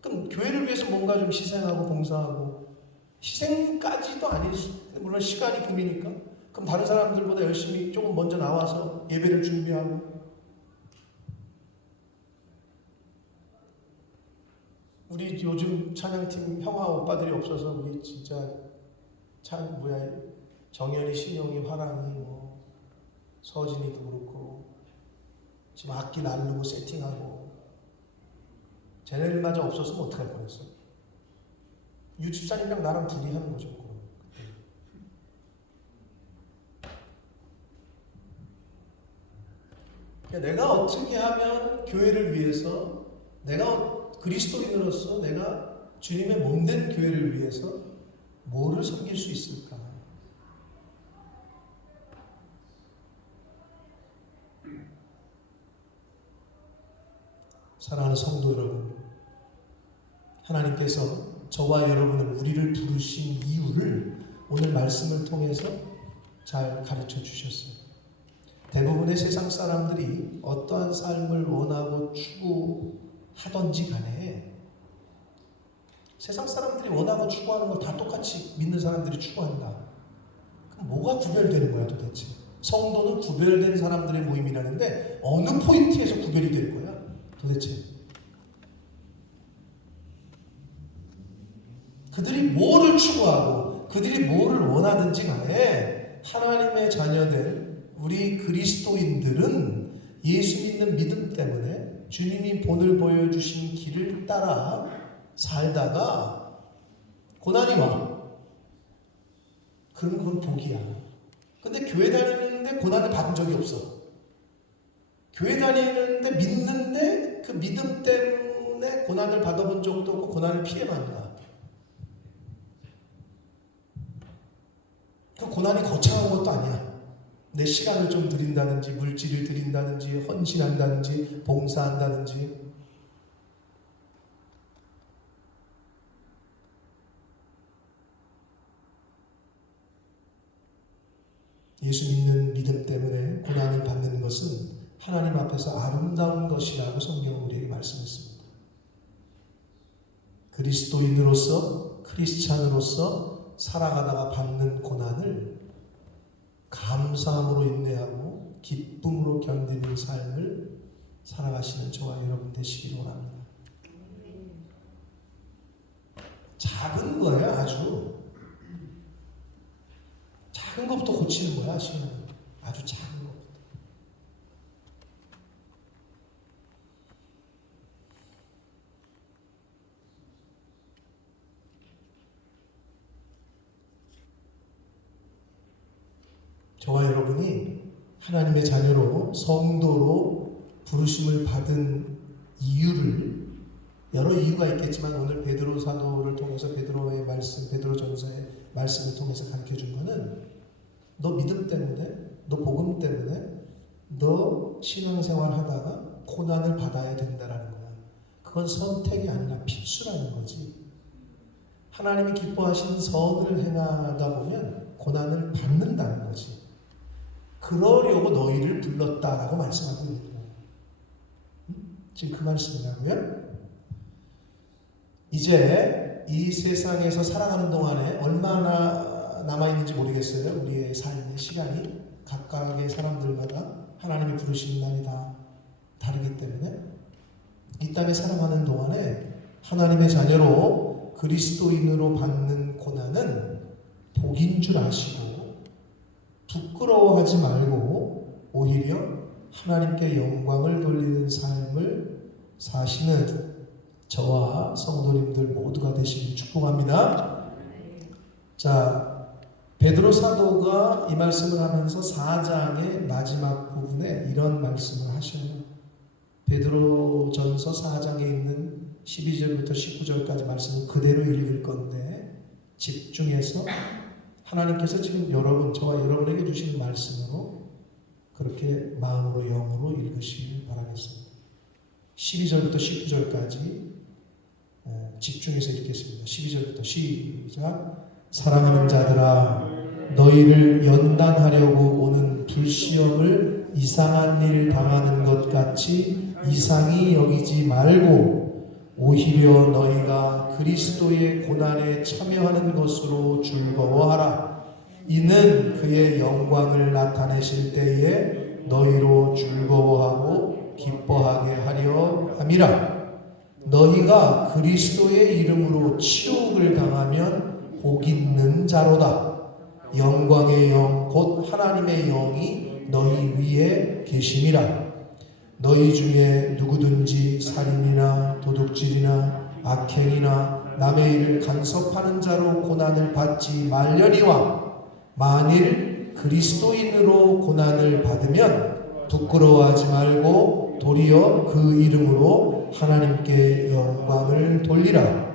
그럼 교회를 위해서 뭔가 좀 희생하고 봉사하고, 희생까지도 아닐 수, 물론 시간이 금이니까. 그럼 다른 사람들보다 열심히 조금 먼저 나와서 예배를 준비하고, 우리 요즘 찬양팀 형아 오빠들이 없어서 우리 진짜 정연이, 신영이, 화랑이, 뭐 서진이도 그렇고 지금 악기 나르고 세팅하고, 쟤네들마저 없었으면 어떡할 뻔했어. 유집사님이랑 나랑 둘이 하는 거죠. 내가 어떻게 하면 교회를 위해서, 내가 그리스도인으로서 내가 주님의 몸된 교회를 위해서 뭐를 섬길 수 있을까? 사랑하는 성도 여러분, 하나님께서 저와 여러분을, 우리를 부르신 이유를 오늘 말씀을 통해서 잘 가르쳐 주셨어요. 대부분의 세상 사람들이 어떠한 삶을 원하고 추구하던지 간에 세상 사람들이 원하고 추구하는 거 다 똑같이 믿는 사람들이 추구한다. 그럼 뭐가 구별되는 거야 도대체? 성도는 구별된 사람들의 모임이라는데 어느 포인트에서 구별이 될 거야 도대체? 그들이 뭐를 추구하고 그들이 뭐를 원하든지 간에 하나님의 자녀된 우리 그리스도인들은 예수 믿는 믿음 때문에 주님이 본을 보여주신 길을 따라 살다가 고난이 와. 그럼 그건 복이야. 근데 교회 다니는데 고난을 받은 적이 없어. 교회 다니는데 믿는데 그 믿음 때문에 때문에 고난을 받아본 적도 없고 고난을 피해만 가. 그 고난이 거창한 것도 아니야. 내 시간을 좀 드린다든지 물질을 드린다든지 헌신한다든지 봉사한다든지 예수 믿는 믿음 때문에 고난을 받는 것은 하나님 앞에서 아름다운 것이라고 성경은 우리에게 말씀했습니다. 그리스도인으로서 크리스찬으로서 살아가다가 받는 고난을 감사함으로 인내하고 기쁨으로 견디는 삶을 살아가시는 저와 여러분 되시기를 원합니다. 작은 거예요. 아주 작은 것부터 고치는 거야. 신앙은 아주 작은 것부터. 저와 여러분이 하나님의 자녀로 성도로 부르심을 받은 이유를 여러 이유가 있겠지만 오늘 베드로 사도를 통해서 베드로의 말씀, 베드로전서의 말씀을 통해서 가르쳐 준 거는 너 믿음 때문에, 너 복음 때문에, 너 신앙생활 하다가 고난을 받아야 된다라는 거야. 그건 선택이 아니라 필수라는 거지. 하나님이 기뻐하시는 선을 행하다 보면 고난을 받는다는 거지. 그러려고 너희를 불렀다라고 말씀하고 있는 거예요. 지금 그 말씀이라고요? 이제 이 세상에서 살아가는 동안에 얼마나 남아있는지 모르겠어요. 우리의 삶의 시간이 각각의 사람들마다 하나님이 부르시는 날이 다 다르기 때문에 이 땅에 살아가는 동안에 하나님의 자녀로 그리스도인으로 받는 고난은 복인 줄 아시고 부끄러워하지 말고 오히려 하나님께 영광을 돌리는 삶을 사시는 저와 성도님들 모두가 되시길 축복합니다. 자, 베드로 사도가 이 말씀을 하면서 4장의 마지막 부분에 이런 말씀을 하셔요. 베드로전서 4장에 있는 12절부터 19절까지 말씀을 그대로 읽을 건데 집중해서 하나님께서 지금 여러분, 저와 여러분에게 주시는 말씀으로 그렇게 마음으로 영으로 읽으시길 바라겠습니다. 12절부터 19절까지 집중해서 읽겠습니다. 12절부터 시작. 사랑하는 자들아, 너희를 연단하려고 오는 불시험을 이상한 일 당하는 것 같이 이상히 여기지 말고 오히려 너희가 그리스도의 고난에 참여하는 것으로 즐거워하라. 이는 그의 영광을 나타내실 때에 너희로 즐거워하고 기뻐하게 하려 함이라. 너희가 그리스도의 이름으로 치욕을 당하면 복 있는 자로다. 영광의 영 곧 하나님의 영이 너희 위에 계심이라. 너희 중에 누구든지 살인이나 도둑질이나 악행이나 남의 일을 간섭하는 자로 고난을 받지 말려니와 만일 그리스도인으로 고난을 받으면 부끄러워하지 말고 도리어 그 이름으로 하나님께 영광을 돌리라.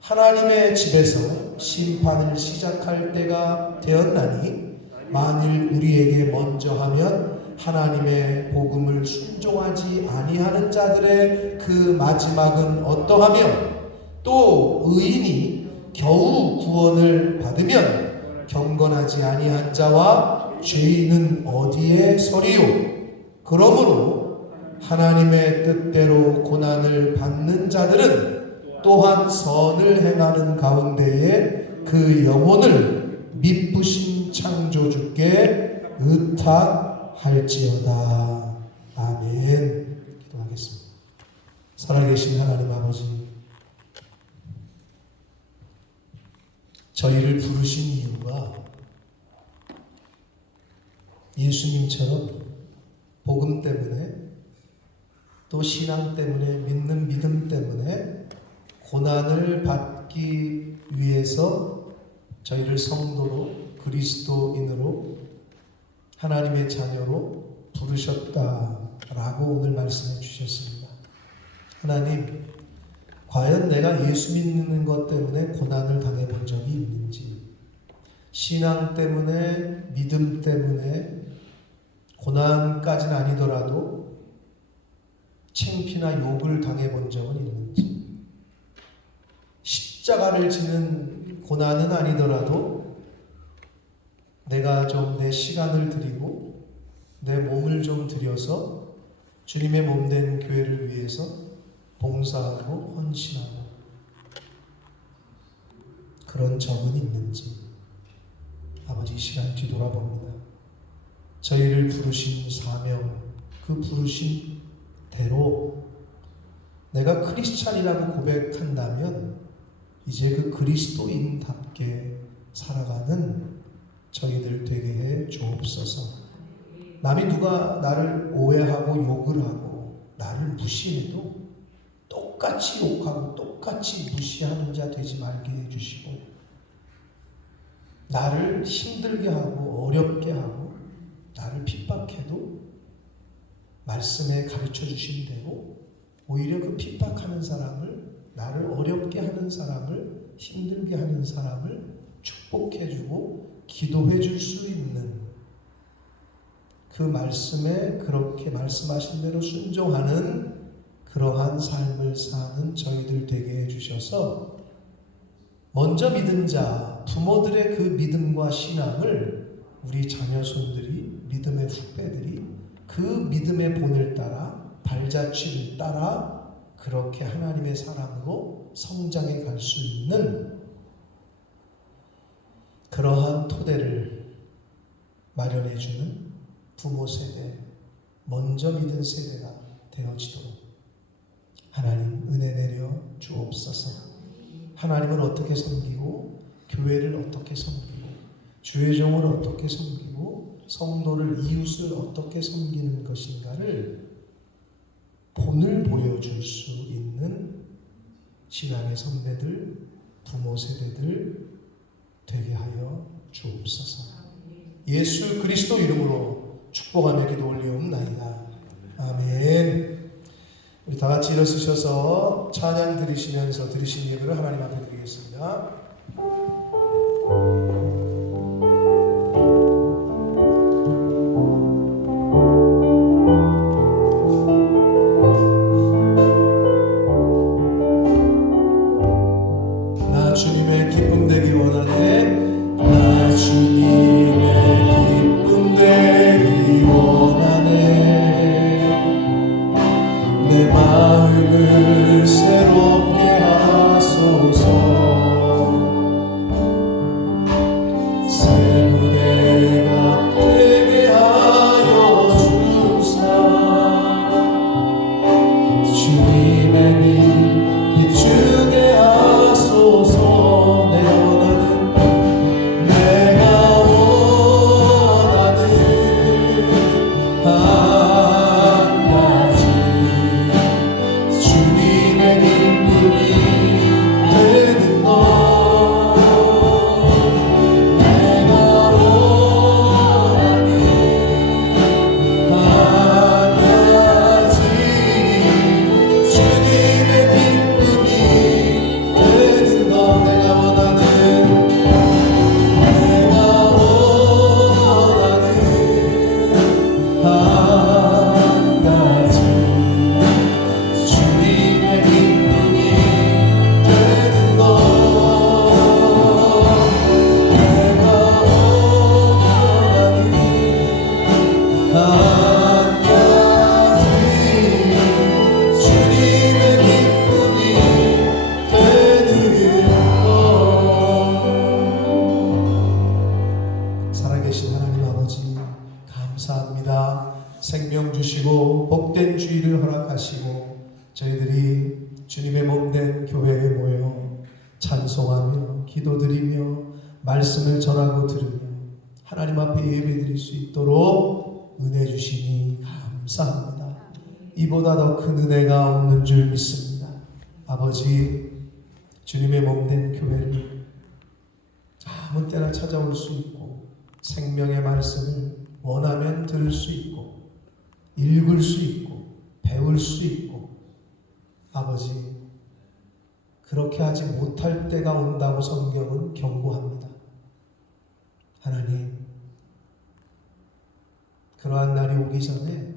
하나님의 집에서 심판을 시작할 때가 되었나니 만일 우리에게 먼저 하면 하나님의 복음을 순종하지 아니하는 자들의 그 마지막은 어떠하며 또 의인이 겨우 구원을 받으면 경건하지 아니한 자와 죄인은 어디에 서리요. 그러므로 하나님의 뜻대로 고난을 받는 자들은 또한 선을 행하는 가운데에 그 영혼을 미쁘신 창조주께 의탁할지어다. 아멘. 기도하겠습니다. 살아계신 하나님 아버지, 저희를 부르신 이유가 예수님처럼 복음 때문에 또 신앙 때문에 믿는 믿음 때문에 고난을 받기 위해서 저희를 성도로 그리스도인으로 하나님의 자녀로 부르셨다라고 오늘 말씀해 주셨습니다. 하나님, 과연 내가 예수 믿는 것 때문에 고난을 당해본 적이 있는지, 신앙 때문에, 믿음 때문에 고난까지는 아니더라도 창피나 욕을 당해본 적은 있는지, 십자가를 지는 고난은 아니더라도 내가 좀 내 시간을 드리고 내 몸을 좀 들여서 주님의 몸된 교회를 위해서 봉사하고 헌신하고 그런 적은 있는지 아버지 이 시간 뒤돌아봅니다. 저희를 부르신 사명, 그 부르신 대로 내가 크리스찬이라고 고백한다면 이제 그 그리스도인답게 살아가는 저희들 되게 해 주옵소서. 남이 누가 나를 오해하고 욕을 하고 나를 무시해도 똑같이 욕하고 똑같이 무시하는 자 되지 말게 해주시고, 나를 힘들게 하고 어렵게 하고 나를 핍박해도 말씀에 가르쳐 주신 대로 오히려 그 핍박하는 사람을, 나를 어렵게 하는 사람을, 힘들게 하는 사람을 축복해주고 기도해 줄 수 있는 그 말씀에 그렇게 말씀하신 대로 순종하는 그러한 삶을 사는 저희들 되게 해주셔서 먼저 믿은 자, 부모들의 그 믿음과 신앙을 우리 자녀손들이, 믿음의 후배들이 그 믿음의 본을 따라, 발자취를 따라 그렇게 하나님의 사람으로 성장해 갈 수 있는 그러한 토대를 마련해주는 부모 세대, 먼저 믿은 세대가 되어지도록 하나님 은혜 내려 주옵소서. 하나님을 어떻게 섬기고, 교회를 어떻게 섬기고, 주의 종을 어떻게 섬기고, 성도를, 이웃을 어떻게 섬기는 것인가를 본을 보여줄 수 있는 신앙의 선배들, 부모 세대들 되게 하여 주옵소서. 예수 그리스도 이름으로 축복하며 기도 올리옵나이다. 아멘. 우리 다 같이 일어서셔서 찬양 드리시면서 드리신 예배를 하나님 앞에 드리겠습니다. 나 주님의 기쁨 되기 원하네. 나 주님의 기쁨 되기 원하네. 내 마음을 새롭게 하소서. 새 무대가 되게 하여 주사. 주님의 빛 비추게 하소서. 내가 원하는 한 가지 주님의 기쁨이 되는 것. 내가 원하는 한 가지 주님의 기쁨이 되는 것. 내가 원하는 한 가지 주님의 기쁨이 되는 것. 내가 원하는 한 가지 주님의 기쁨이 되는 것. 살아계신 하나님 아버지 감사합니다. 생명 주시고 복된 주일을 허락하시고 저희들이 주님의 몸된 교회에 모여 찬송하며 기도드리며 말씀을 전하고 들으며 하나님 앞에 예배드릴 수 있도록 은혜 주시니 감사합니다. 이보다 더 큰 은혜가 없는 줄 믿습니다. 아버지, 주님의 몸된 교회를 아무 때나 찾아올 수 있고 생명의 말씀을 원하면 들을 수 있고 읽을 수 있고 배울 수 있고 아버지 그렇게 하지 못할 때가 온다고 성경은 경고합니다. 하나님, 그러한 날이 오기 전에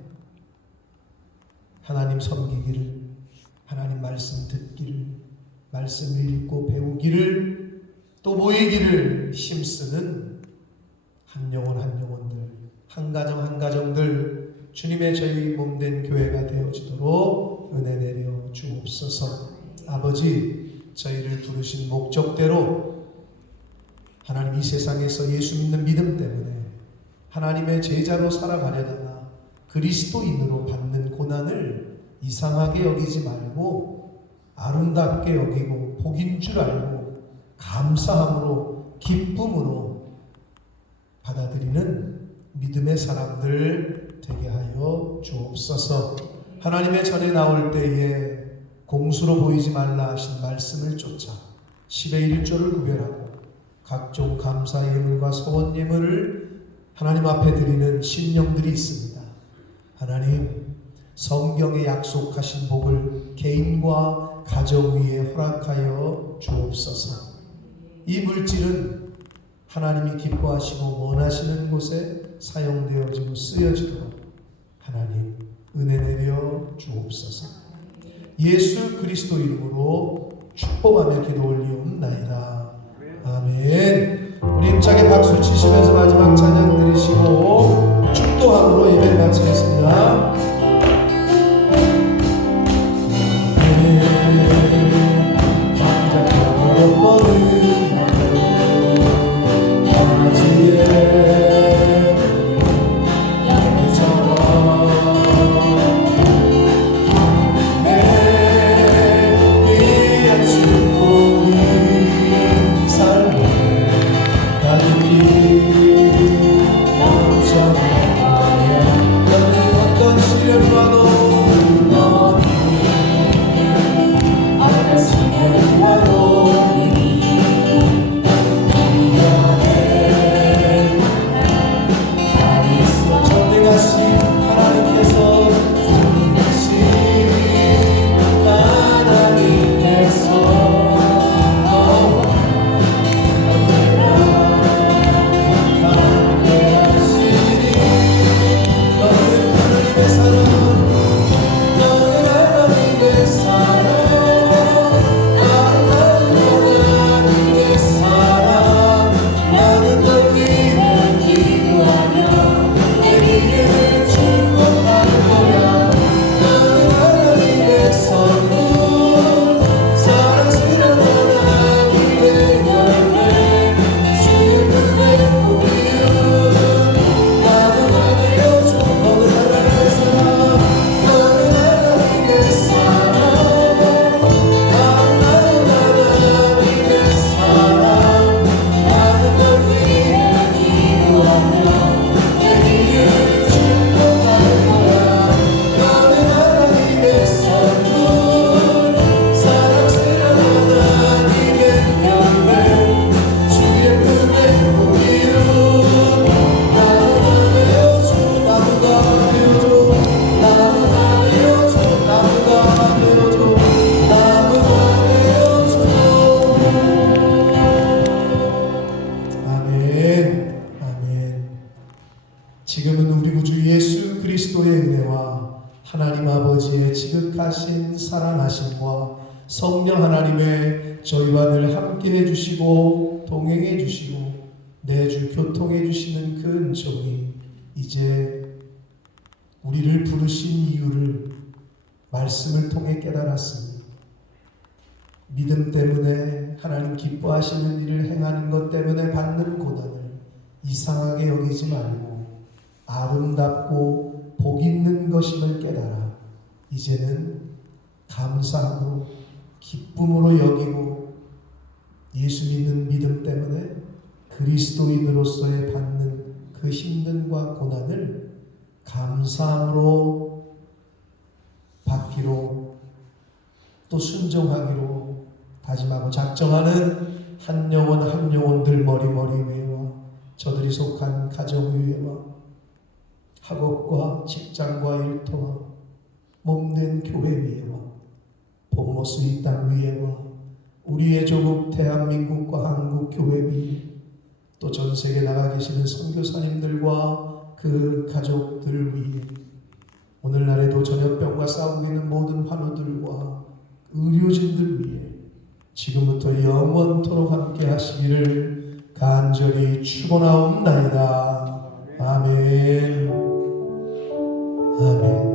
하나님 섬기기를, 하나님 말씀 듣기를, 말씀을 읽고 배우기를, 또 모이기를 힘쓰는 한 영혼 한 영혼들, 한 가정 한 가정들 주님의 저희 몸된 교회가 되어지도록 은혜 내려 주옵소서. 아버지, 저희를 부르신 목적대로 하나님 이 세상에서 예수 믿는 믿음 때문에 하나님의 제자로 살아가려다가 그리스도인으로 받는 고난을 이상하게 여기지 말고 아름답게 여기고 복인 줄 알고 감사함으로 기쁨으로 받아들이는 믿음의 사람들 되게 하여 주옵소서. 하나님의 전에 나올 때에 공수로 보이지 말라 하신 말씀을 쫓아 10의 1조를 구별하고 각종 감사 예물과 소원 예물을 하나님 앞에 드리는 신령들이 있습니다. 하나님, 성경에 약속하신 복을 개인과 가정 위에 허락하여 주옵소서. 이 물질은 하나님이 기뻐하시고 원하시는 곳에 사용되어지고 쓰여지도록 하나님 은혜 내려 주옵소서. 예수 그리스도 이름으로 축복하며 기도 올리옵나이다. 아멘. 우리 힘차게 박수 치시면서 마지막 찬양 드리시고 축도함으로 예배를 마치겠습니다. 지금은 우리 구주 예수 그리스도의 은혜와 하나님 아버지의 지극하신 사랑하심과 성령 하나님의 저희와 늘 함께 해주시고 동행해 주시고 매주 교통해 주시는 그 은총이 이제 우리를 부르신 이유를 말씀을 통해 깨달았습니다. 믿음 때문에 하나님 기뻐하시는 일을 행하는 것 때문에 받는 고난을 이상하게 여기지 말고 아름답고 복 있는 것임을 깨달아 이제는 감사하고 기쁨으로 여기고 예수 믿는 믿음 때문에 그리스도인으로서의 받는 그 힘듦과 고난을 감사함으로 받기로 또 순종하기로 다짐하고 작정하는 한 영혼 한 영혼들 머리머리 위에와 저들이 속한 가정 위에와 학업과 직장과 일터와 몸된 교회 위에와 본모스 이 땅 위에와 우리의 조국 대한민국과 한국 교회 위에 또 전 세계 나가 계시는 선교사님들과 그 가족들 위에 오늘날에도 전염병과 싸우고 있는 모든 환우들과 의료진들 위해 지금부터 영원토록 함께 하시기를 간절히 축원하옵나이다. 아멘. 아멘.